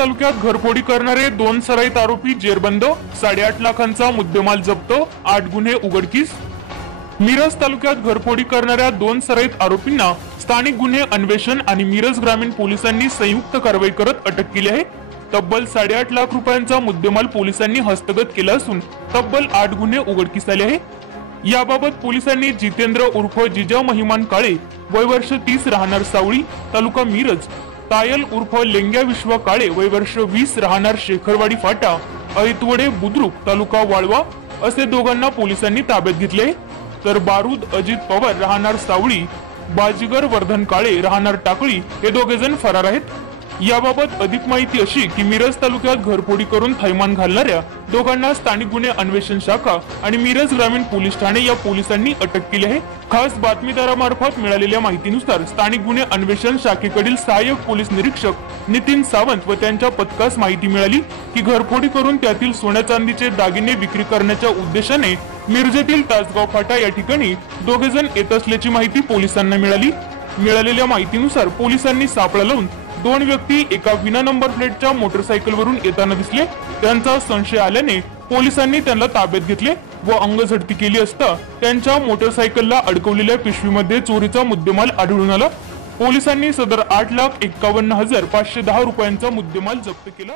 तालुक्यात घरफोडी करणारे 2 सराईत आरोपी जेरबंद, 8.5 लाखांचा मुद्देमाल जप्त, 8 गुन्हे उघडकीस। मिरज तालुक्यात घरफोडी करणाऱ्या 2 सराईत आरोपींना स्थानिक गुन्हे अन्वेषण आणि मिरज ग्रामीण पोलिसांनी संयुक्त कारवाई करत अटक केली आहे। तब्बल 8.5 लाख रुपयांचा मुद्देमाल पोलिसांनी हस्तगत केला असून तब्बल 8 गुन्हे उघडकीस आले आहे। याबाबत पोलिसांनी जितेंद्र उर्फ जिजा महिमान काळे, वय वर्ष 30, राहणार सावळी, तालुका मिरज, तायल उर्फ लेंग्या विश्वा काळे, वय वर्ष 20, राहणार शेखरवाडी फाटा, ऐतवडे बुद्रुक, तालुका वाळवा असे दोघांना पोलिसांनी ताब्यात घेतले। तर बारूद अजित पवार, राहणार सावळी, बाजीगर वर्धन काळे, राहणार टाकळी हे दोघे जण फरार आहेत। याबाबत अधिक माहिती अशी की मिरज तालुक्यात घरफोडी करून थैमान घालणाऱ्या दोघांना स्थानिक गुन्हे अन्वेषण शाखा आणि मिरज ग्रामीण पोलीस ठाणे या पोलिसांनी अटक केली आहे। खास बातमीदारामार्फत मिळालेल्या माहितीनुसार स्थानिक गुन्हे अन्वेषण शाखेकडील सहाय्यक पोलीस निरीक्षक नितीन सावंत व त्यांच्या पथकास माहिती मिळाली की घरफोडी करून त्यातील सोन्या चांदीचे दागिने विक्री करण्याच्या उद्देशाने मिरजेतील तासगाव फाटा या ठिकाणी दोघे जण येत असल्याची माहिती पोलिसांना मिळाली। मिळालेल्या माहितीनुसार पोलिसांनी सापळा लावून 2 व्यक्ती एका विना नंबर प्लेटच्या मोटरसायकलवरून येताना दिसले। त्यांचा संशय आल्याने पोलिसांनी त्यांना ताब्यात घेतले व अंगझडती केली असता त्यांच्या मोटरसायकलला अडकवलेल्या पिशवीमध्ये चोरीचा मुद्देमाल आढळून आला। पोलिसांनी सदर 8,51,510 रुपयांचा मुद्देमाल जप्त केला।